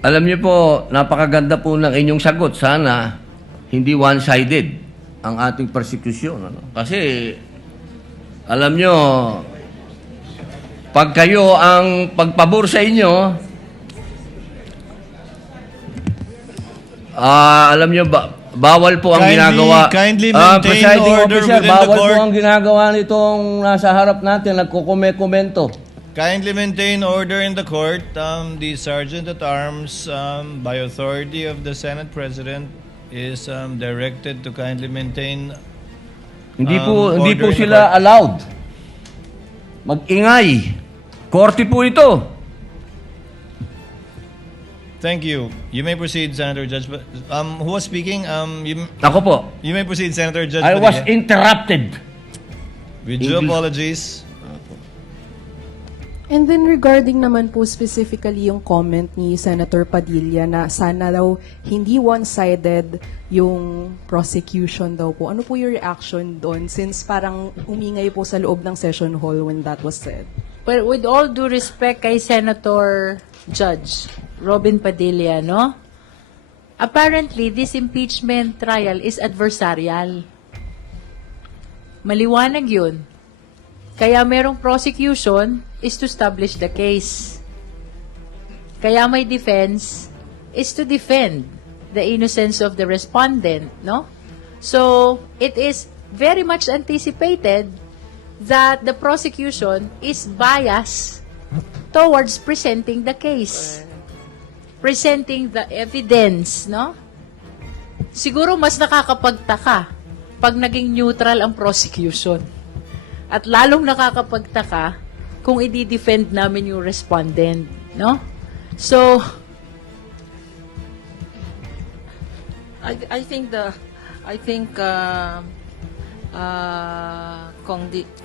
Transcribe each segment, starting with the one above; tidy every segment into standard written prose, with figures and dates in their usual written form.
Alam niyo po, napakaganda po ng inyong sagot. Sana hindi one-sided ang ating persecution. Ano? Kasi, alam niyo, pag kayo ang pagpabor sa inyo, alam niyo, bawal po ang ginagawa. Kindly maintain Presiding order officer, within the bawal po court. ang ginagawa nitong nasa harap natin, nagkukomento. Kindly maintain order in the court. The Sergeant at Arms, by authority of the Senate President, is directed to kindly maintain Hindi po order in the sila court. allowed. Mag-ingay. Korte po ito. Thank you. You may proceed, Senator Judge. Who was speaking? Ako po. You may proceed, Senator Judge. I was Padilla. interrupted. With due English. apologies. And then regarding naman po specifically yung comment ni Senator Padilla na sana daw hindi one-sided yung prosecution daw po. Ano po yung reaction doon since parang umingay po sa loob ng session hall when that was said? Well, with all due respect kay Senator Judge Robin Padilla, no? Apparently, this impeachment trial is adversarial. Maliwanag yun. Kaya merong prosecution is to establish the case. Kaya may defense is to defend the innocence of the respondent, no? So, it is very much anticipated that the prosecution is biased towards presenting the case. Presenting the evidence, no? Siguro mas nakakapagtaka pag naging neutral ang prosecution. At lalong nakakapagtaka kung i-defend namin yung respondent, no? So, I think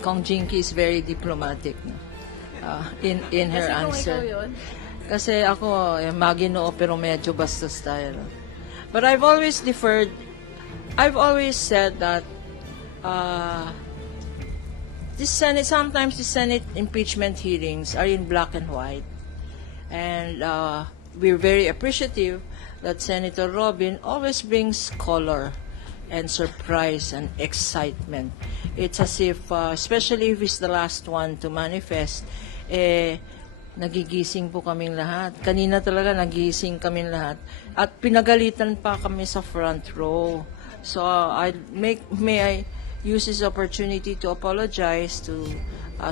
Kong Jinky is very diplomatic, no? In her answer. Kasi ako, maginoo pero medyo bastos tayo. No? But I've always said that sometimes the Senate impeachment hearings are in black and white. And we're very appreciative that Senator Robin always brings color and surprise and excitement. It's as if, especially if he's the last one to manifest, nagigising po kaming lahat. Kanina talaga nagigising kaming lahat. At pinagalitan pa kami sa front row. So, may I use this opportunity to apologize to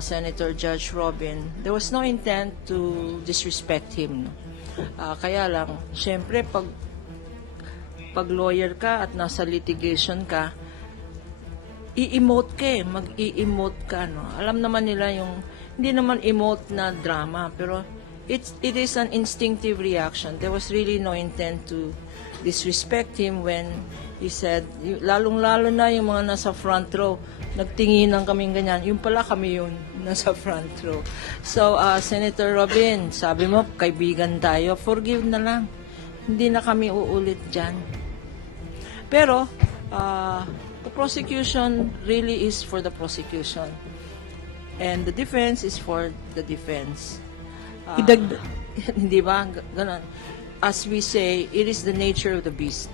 Senator Judge Robin. There was no intent to disrespect him. Kaya lang, syempre, pag lawyer ka at nasa litigation ka, i-emote ka mag-i-emote ka, no? Alam naman nila yung, hindi naman emote na drama, pero it is an instinctive reaction. There was really no intent to disrespect him when he said, lalong-lalo na yung mga nasa front row, nagtinginan kaming ganyan, yung pala kami yun, nasa front row. So, Senator Robin, sabi mo, kaibigan tayo, forgive na lang. Hindi na kami uulit dyan. Pero, the prosecution really is for the prosecution. And the defense is for the defense. Hindi ba? Ganon. As we say, it is the nature of the beast.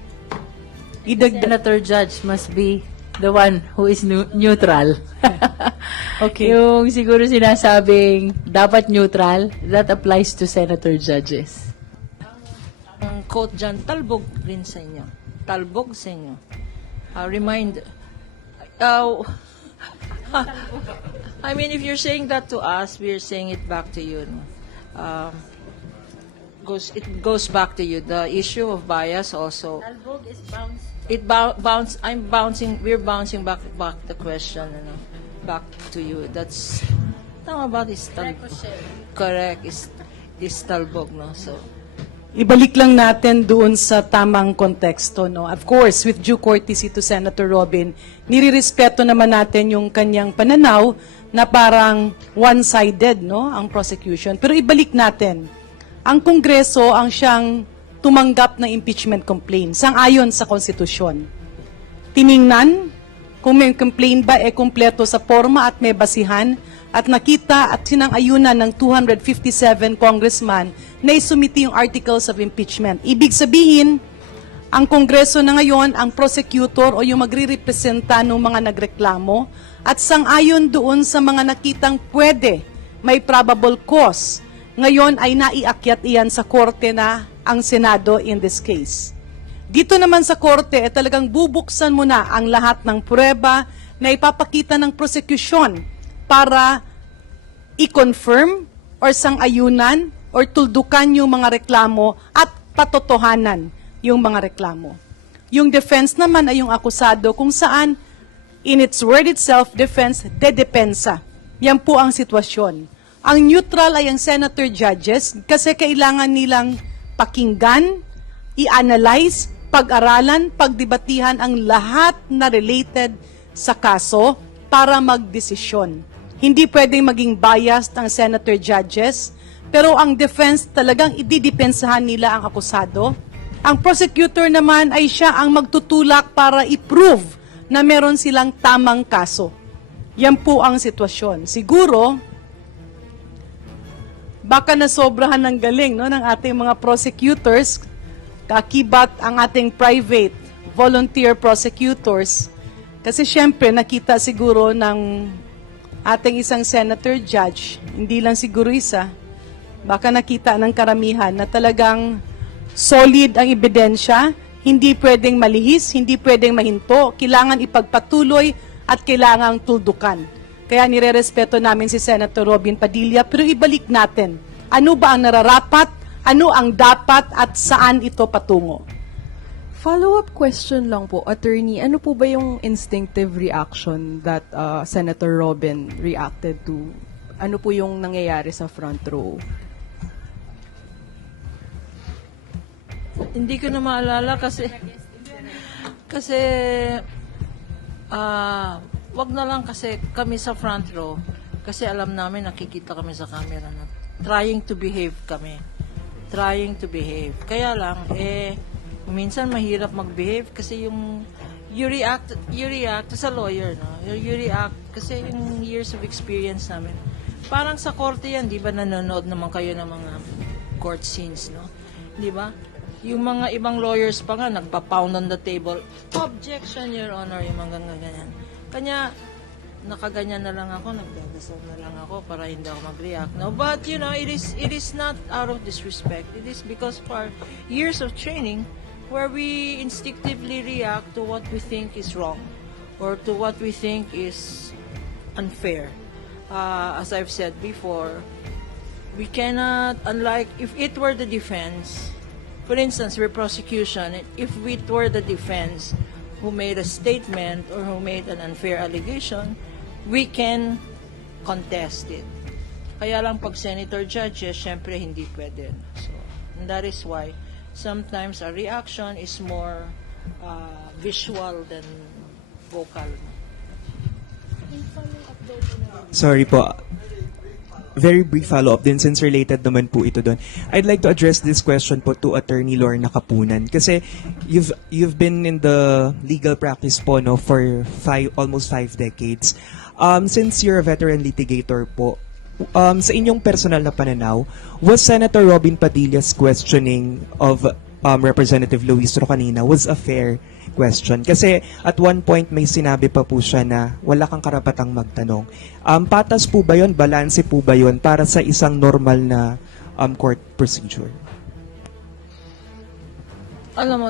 Senator Judge must be the one who is neutral. Okay. Yung siguro sinasabing dapat neutral, that applies to Senator Judges. Ang quote dyan, talbog rin sa inyo. Talbog sa inyo. I mean, if you're saying that to us, we're saying it back to you. No? It goes back to you. The issue of bias also. We're bouncing back the question, back to you. That's tama ba is talbog? Correct, is talbog, no? So, Ibalik lang natin doon sa tamang konteksto, no? Of course, with due courtesy to Senator Robin, nirirespeto naman natin yung kanyang pananaw na parang one-sided, no, ang prosecution. Pero ibalik natin, ang Kongreso ang siyang tumanggap ng impeachment complaint sang-ayon sa konstitusyon. Tiningnan kung may complaint ba kumpleto sa forma at may basihan at nakita at sinang-ayunan ng 257 congressman na isumiti yung articles of impeachment. Ibig sabihin, ang Kongreso na ngayon, ang prosecutor o yung magre-representa ng mga nagreklamo at sang-ayon doon sa mga nakitang pwede, may probable cause. Ngayon ay naiakyat iyan sa korte na ang Senado in this case. Dito naman sa korte, talagang bubuksan mo na ang lahat ng pruweba na ipapakita ng prosecution para i-confirm or sang-ayunan or tuldukan yung mga reklamo at patotohanan yung mga reklamo. Yung defense naman ay yung akusado kung saan, in its word itself, defense, dedepensa. Yan po ang sitwasyon. Ang neutral ay ang senator judges kasi kailangan nilang pakinggan, i-analyze, pag-aralan, pagdebatihan ang lahat na related sa kaso para magdesisyon. Hindi pwedeng maging biased ang senator judges, pero ang defense talagang ididepensahan nila ang akusado. Ang prosecutor naman ay siya ang magtutulak para i-prove na meron silang tamang kaso. Yan po ang sitwasyon. Siguro, baka nasobrahan ng galing no, ng ating mga prosecutors, kakibat ang ating private volunteer prosecutors. Kasi syempre, nakita siguro ng ating isang senator judge, hindi lang siguro isa, baka nakita ng karamihan na talagang solid ang ebidensya, hindi pwedeng malihis, hindi pwedeng mahinto, kailangan ipagpatuloy at kailangang tuldukan. Kaya nirerespeto namin si Senator Robin Padilla, pero ibalik natin, ano ba ang nararapat, ano ang dapat at saan ito patungo? Follow-up question lang po, attorney, ano po ba yung instinctive reaction that Senator Robin reacted to? Ano po yung nangyayari sa front row? Hindi ko na maalala kasi wag na lang kasi kami sa front row kasi alam namin nakikita kami sa camera na trying to behave kami. Trying to behave. Kaya lang minsan mahirap mag-behave kasi you react as a lawyer, no? You react kasi yung years of experience namin. Parang sa korte yan, di ba nanonood naman kayo ng mga court scenes, no? Di ba? Yung mga ibang lawyers pa nga, nagpa-pound on the table. Objection, Your Honor, yung mga ganyan. Kanya, nakaganyan na lang ako, nagdadasal na lang ako para hindi ako mag-react. No? But, you know, it is not out of disrespect. It is because of our years of training where we instinctively react to what we think is wrong or to what we think is unfair. As I've said before, we cannot, unlike, if it were the defense, for instance, we're prosecution, if it were the defense who made a statement or who made an unfair allegation, we can contest it. Kaya lang pag senator judges, syempre hindi pwede. So, and that is why sometimes a reaction is more visual than vocal. Sorry po. Very brief follow-up din since related naman po ito doon. I'd like to address this question po to Attorney Lorna Kapunan kasi you've been in the legal practice po no for almost 5 decades. Since you're a veteran litigator po, sa inyong personal na pananaw, was Senator Robin Padilla's questioning of Representative Luis Rocanina was a fair question? Kasi at one point may sinabi pa po siya na wala kang karapatang magtanong. Patas po ba yun? Balanse po ba yun para sa isang normal na court procedure? Alam mo,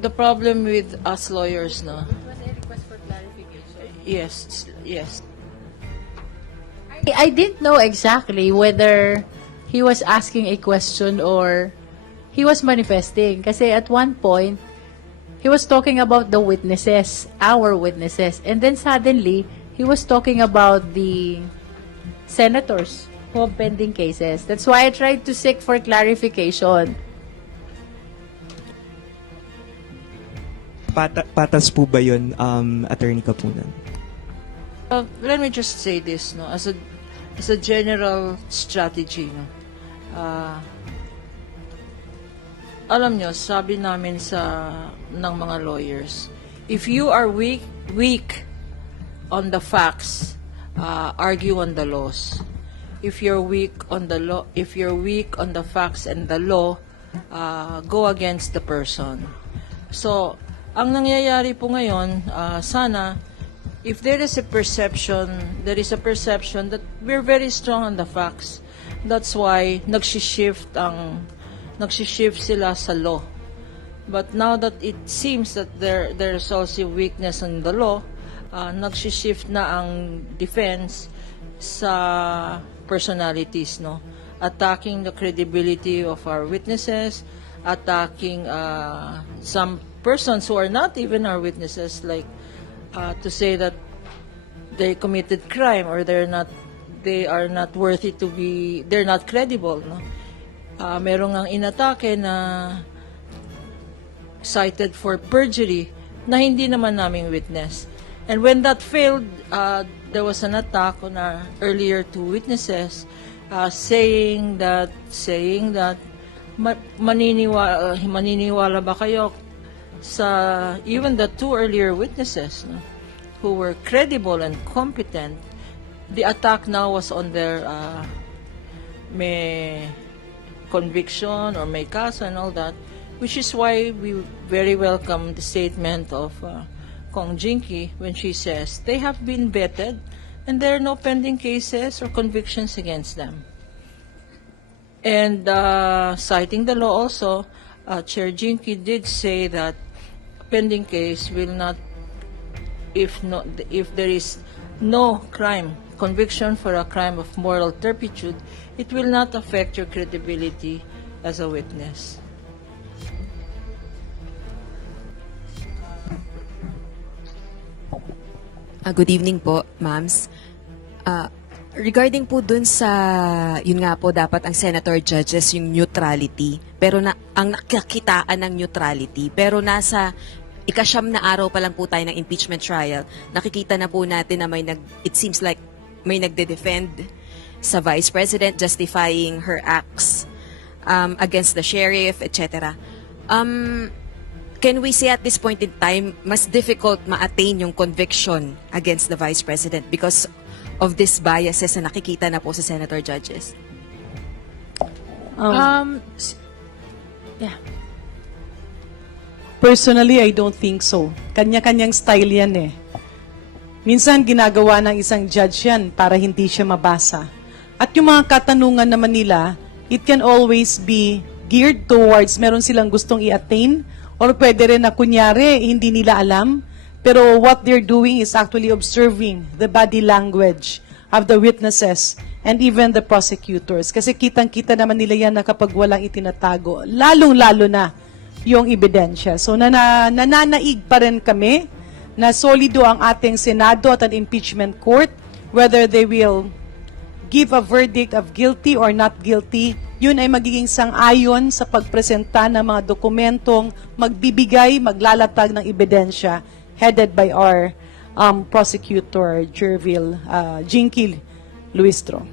the problem with us lawyers, no? It was a request for clarification. Yes. I didn't know exactly whether he was asking a question or he was manifesting. Kasi at one point, he was talking about the witnesses, our witnesses. And then suddenly, he was talking about the senators who have pending cases. That's why I tried to seek for clarification. Patas po ba yun, Attorney Kapunan? Let me just say this, no, as a general strategy, no. Alam nyo, sabi namin ng mga lawyers, if you are weak on the facts, argue on the laws. If you're weak on the law, if you're weak on the facts and the law, go against the person. So, ang nangyayari po ngayon, sana, if there is a perception that we're very strong on the facts. That's why nagsishift sila sa law. But now that it seems that there's also weakness in the law, nagsishift na ang defense sa personalities, no? Attacking the credibility of our witnesses, attacking some persons who are not even our witnesses, like to say that they committed crime or they are not worthy to be, they're not credible, no? Merong ang inatake na cited for perjury na hindi naman naming witness. And when that failed, there was an attack on our earlier two witnesses, saying that maniniwala ba kayo sa even the two earlier witnesses, no, who were credible and competent. The attack now was on their may conviction or may kaso and all that, which is why we very welcome the statement of Kong Jinky when she says they have been vetted and there are no pending cases or convictions against them. And citing the law also, Chair Jinky did say that pending case will not, if there is no crime, conviction for a crime of moral turpitude, it will not affect your credibility as a witness. Good evening po, ma'ams. Regarding po dun sa, yun nga po, dapat ang senator judges yung neutrality, pero ang nakakitaan ng neutrality, pero nasa ikasyam na araw pa lang po tayo ng impeachment trial, nakikita na po natin na it seems like may nagde-defend sa Vice President justifying her acts against the sheriff, etc. Can we say at this point in time, mas difficult ma-attain yung conviction against the Vice President because of these biases na nakikita na po sa senator judges? Yeah. Personally, I don't think so. Kanya-kanyang style yan eh. Minsan ginagawa ng isang judge yan para hindi siya mabasa. At yung mga katanungan naman nila, it can always be geared towards meron silang gustong i-attain or pwede rin na kunyari hindi nila alam. Pero what they're doing is actually observing the body language of the witnesses and even the prosecutors. Kasi kitang-kita naman nila yan na kapag walang itinatago, lalong-lalo na yung ebidensya. So nananaig pa rin kami na solido ang ating Senado at ang impeachment court, whether they will give a verdict of guilty or not guilty, yun ay magiging sang-ayon sa pagpresenta ng mga dokumentong magbibigay, maglalatag ng ebidensya headed by our prosecutor, Jervil Jinky Luistro.